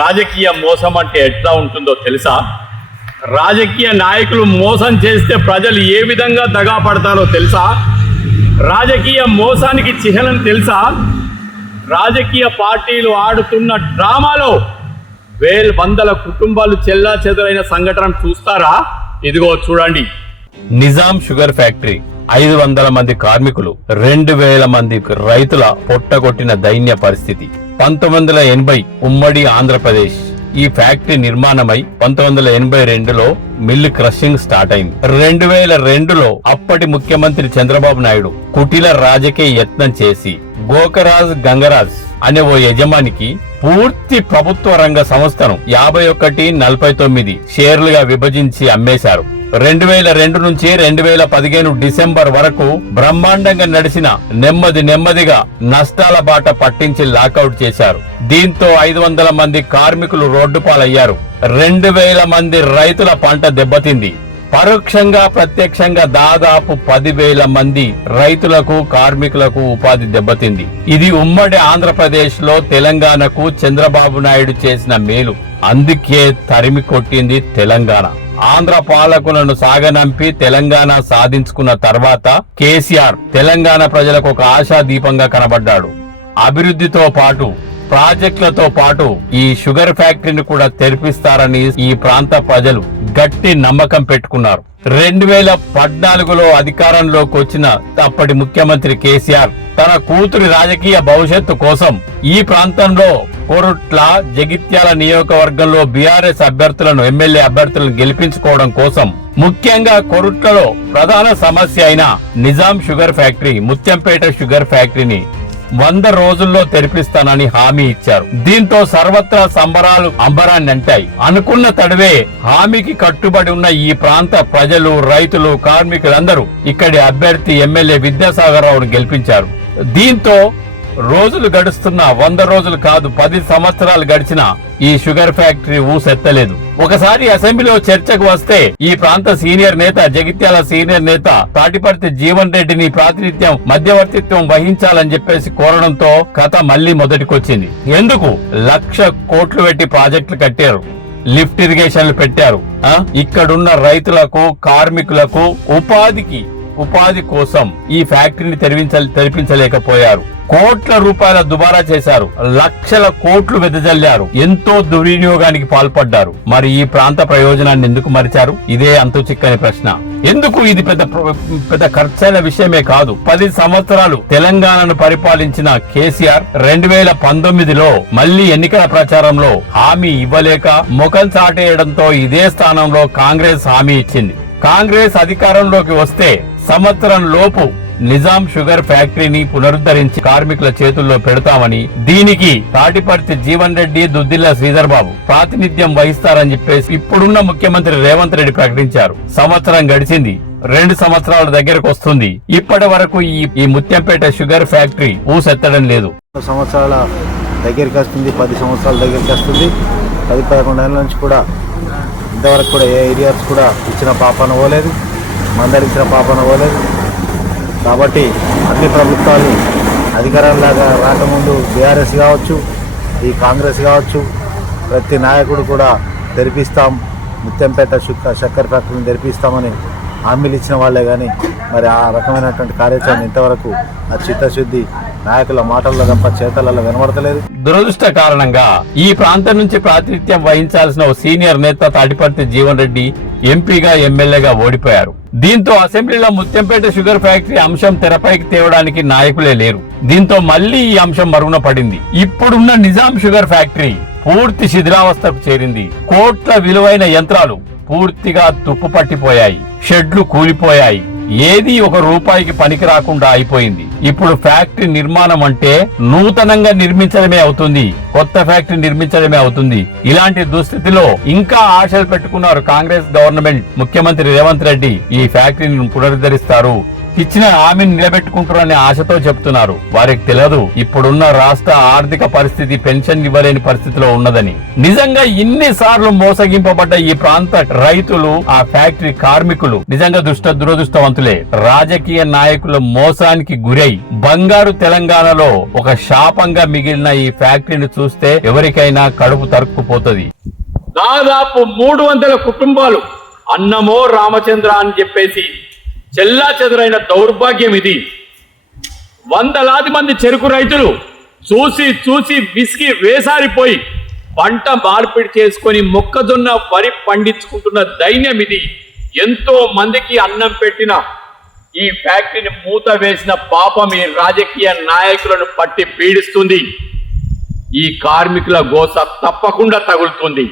రాజకీయ మోసం అంటే ఎట్లా ఉంటుందో తెలుసా? రాజకీయ నాయకులు మోసం చేస్తే ప్రజలు ఏ విధంగా దగా పడతారో తెలుసా? రాజకీయ మోసానికి చిహ్నం తెలుసా? రాజకీయ పార్టీలు ఆడుతున్న డ్రామాలో వందల కుటుంబాలు చెల్లాచెదరైన సంఘటన చూస్తారా? ఇదిగో చూడండి. నిజాం షుగర్ ఫ్యాక్టరీ 500 మంది కార్మికులు, 2000 మంది రైతుల పొట్టగొట్టిన దైన్య పరిస్థితి. 1980 ఉమ్మడి ఆంధ్రప్రదేశ్. ఈ ఫ్యాక్టరీ నిర్మాణమై 1982లో మిల్లు క్రషింగ్ స్టార్ట్ అయింది. 2002లో అప్పటి ముఖ్యమంత్రి చంద్రబాబు నాయుడు కుటిల రాజకీయ యత్నం చేసి గోకరాజ్ గంగరాజ్ అనే ఓ యజమానికి పూర్తి ప్రభుత్వ రంగ సంస్థను 51:49 షేర్లుగా విభజించి అమ్మేశారు. 2002 నుంచి 2015 డిసెంబర్ వరకు బ్రహ్మాండంగా నడిచిన నెమ్మదిగా నష్టాల బాట పట్టించి లాకౌట్ చేశారు. దీంతో 500 మంది కార్మికులు రోడ్డు పాలయ్యారు. 2000 మంది రైతుల పంట దెబ్బతింది. పరోక్షంగా ప్రత్యక్షంగా దాదాపు 10,000 మంది రైతులకు కార్మికులకు ఉపాధి దెబ్బతింది. ఇది ఉమ్మడి ఆంధ్రప్రదేశ్ లో తెలంగాణకు చంద్రబాబు నాయుడు చేసిన మేలు. అందుకే తరిమి కొట్టింది తెలంగాణ. ఆంధ్ర పాలకులను సాగనంపి తెలంగాణ సాధించుకున్న తర్వాత కేసీఆర్ తెలంగాణ ప్రజలకు ఒక ఆశా దీపంగా కనబడ్డాడు. అభివృద్ధితో పాటు ప్రాజెక్టులతో పాటు ఈ షుగర్ ఫ్యాక్టరీని కూడా తెరిపిస్తారని ఈ ప్రాంత ప్రజలు గట్టి నమ్మకం పెట్టుకున్నారు. 2014లో అధికారంలోకి వచ్చిన అప్పటి ముఖ్యమంత్రి కేసీఆర్ తన కూతురి రాజకీయ భవిష్యత్తు కోసం ఈ ప్రాంతంలో కొరుట్ల, జగిత్యాల నియోజకవర్గంలో బీఆర్ఎస్ అభ్యర్థులను, ఎమ్మెల్యే అభ్యర్థులను గెలిపించుకోవడం కోసం ముఖ్యంగా కొరుట్లలో ప్రధాన సమస్య అయిన Nizam sugar factory, Muthyampet sugar ఫ్యాక్టరీని 100 రోజుల్లో తెరిపిస్తానని హామీ ఇచ్చారు. దీంతో సర్వత్రా సంబరాలు అంబరాన్ని అంటాయి. అనుకున్న తడవే హామీకి కట్టుబడి ఉన్న ఈ ప్రాంత ప్రజలు, రైతులు, కార్మికులందరూ ఇక్కడి అభ్యర్థి ఎమ్మెల్యే విద్యాసాగర్ రావును గెలిపించారు. దీంతో రోజులు గడుస్తున్న 100 రోజులు కాదు 10 సంవత్సరాలు గడిచిన ఈ షుగర్ ఫ్యాక్టరీ ఊసెత్తలేదు. ఒకసారి అసెంబ్లీలో చర్చకు వస్తే ఈ ప్రాంత సీనియర్ నేత, జగిత్యాల సీనియర్ నేత తాటిపర్తి జీవన్ రెడ్డిని ప్రాతినిధ్యం, మధ్యవర్తిత్వం వహించాలని చెప్పేసి కోరడంతో కథ మళ్లీ మొదటికొచ్చింది. ఎందుకు 1,00,000 కోట్లు పెట్టి ప్రాజెక్టులు కట్టారు, లిఫ్ట్ ఇరిగేషన్లు పెట్టారు. ఇక్కడున్న రైతులకు, కార్మికులకు ఉపాధి కోసం ఈ ఫ్యాక్టరీని తెరిపించలేకపోయారు. కోట్ల రూపాయల దుబారా చేశారు. 1,00,000 కోట్లు వెదజల్లారు. ఎంతో దుర్వినియోగానికి పాల్పడ్డారు. మరి ఈ ప్రాంత ప్రయోజనాన్ని ఎందుకు మరిచారు? ఇదే అంతు చిక్కని ప్రశ్న. ఎందుకు? ఇది పెద్ద ఖర్చైన విషయమే కాదు. 10 సంవత్సరాలు తెలంగాణను పరిపాలించిన కేసీఆర్ 2019లో మళ్లీ ఎన్నికల ప్రచారంలో హామీ ఇవ్వలేక ముఖం చాటేయడంతో ఇదే స్థానంలో కాంగ్రెస్ హామీ ఇచ్చింది. కాంగ్రెస్ అధికారంలోకి వస్తే సంవత్సరం లోపు నిజాం షుగర్ ఫ్యాక్టరీని పునరుద్ధరించి కార్మికుల చేతుల్లో పెడతామని, దీనికి తాటిపర్తి జీవన్ రెడ్డి, దుద్దిల్ల శ్రీధర్ బాబు ప్రాతినిధ్యం వహిస్తారని చెప్పేసి ఇప్పుడున్న ముఖ్యమంత్రి రేవంత్ రెడ్డి ప్రకటించారు. సంవత్సరం గడిచింది, 2 సంవత్సరాల దగ్గరకు వస్తుంది. ఇప్పటి వరకు ఈ ముత్యంపేట షుగర్ ఫ్యాక్టరీ ఊసెత్తడం లేదు. సంవత్సరాల దగ్గరికి వస్తుంది, 10 సంవత్సరాల దగ్గరికి వస్తుంది. 10-11 ఏళ్ళ నుంచి కూడా ఇంతవరకు కూడా ఏ ఏరియాస్ కూడా ఇచ్చిన పాపన పోలేదు, మందరించిన పాపన పోలేదు. కాబట్టి అన్ని ప్రభుత్వాలు అధికారంలాగా రాకముందు బీఆర్ఎస్ కావచ్చు, ఈ కాంగ్రెస్ కావచ్చు, ప్రతి నాయకుడు కూడా తెరిపిస్తాం, ముత్యంపేట షుగర్ ఫ్యాక్టరీని తెరిపిస్తామని హామీలు ఇచ్చిన వాళ్లే కానీ మరి ఆ రకమైనటువంటి కార్యాచరణ ఇంతవరకు ఆ చిత్తశుద్ధి నాయకుల మాటల్లో తప్ప చేతలలో వినబడతలేదు. దురదృష్ట కారణంగా ఈ ప్రాంతం నుంచి ప్రాతినిధ్యం వహించాల్సిన ఓ సీనియర్ నేత తాటిపర్తి జీవన్ రెడ్డి ఎంపీగా, ఎమ్మెల్యేగా ఓడిపోయారు. దీంతో అసెంబ్లీలో ముత్యంపేట షుగర్ ఫ్యాక్టరీ అంశం తెరపైకి తేవడానికి నాయకులే లేరు. దీంతో మళ్లీ ఈ అంశం మరుగున పడింది. ఇప్పుడున్న నిజాం షుగర్ ఫ్యాక్టరీ పూర్తి శిథిలావస్థకు చేరింది. కోట్ల విలువైన యంత్రాలు పూర్తిగా తుప్పు పట్టిపోయాయి, షెడ్లు కూలిపోయాయి. ఏది ₹1 పనికి రాకుండా అయిపోయింది. ఇప్పుడు ఫ్యాక్టరీ నిర్మాణం అంటే నూతనంగా నిర్మించడమే అవుతుంది, కొత్త ఫ్యాక్టరీ నిర్మించడమే అవుతుంది. ఇలాంటి దుస్థితిలో ఇంకా ఆశలు పెట్టుకున్నారు కాంగ్రెస్ గవర్నమెంట్. ముఖ్యమంత్రి రేవంత్ రెడ్డి ఈ ఫ్యాక్టరీని పునరుద్ధరిస్తారు, ఇచ్చిన హామీని నిలబెట్టుకుంటారనే ఆశతో చెప్తున్నారు. వారికి తెలియదు ఇప్పుడున్న రాష్ట్ర ఆర్థిక పరిస్థితి పెన్షన్ ఇవ్వలేని పరిస్థితిలో ఉన్నదని. నిజంగా ఇన్నిసార్లు మోసగింపబడ్డ ఈ ప్రాంత రైతులు, ఆ ఫ్యాక్టరీ కార్మికులు నిజంగా దురదృష్టవంతులే. రాజకీయ నాయకుల మోసానికి గురై బంగారు తెలంగాణలో ఒక శాపంగా మిగిలిన ఈ ఫ్యాక్టరీని చూస్తే ఎవరికైనా కడుపు తరుక్కుపోతుంది. దాదాపు 300 కుటుంబాలు అన్నమో రామచంద్ర అని చెప్పేసి చెల్లా చెదరైన దౌర్భాగ్యం ఇది. వందలాది మంది చెరుకు రైతులు చూసి చూసి విసిగి వేసారిపోయి పంట మార్పిడి చేసుకొని మొక్కజొన్న వరి పండించుకుంటున్న దైన్యం ఇది. ఎంతో మందికి అన్నం పెట్టిన ఈ ఫ్యాక్టరీని మూత వేసిన పాపం ఈ రాజకీయ నాయకులను పట్టి పీడిస్తుంది. ఈ కార్మికుల గోస తప్పకుండా తగులుతుంది.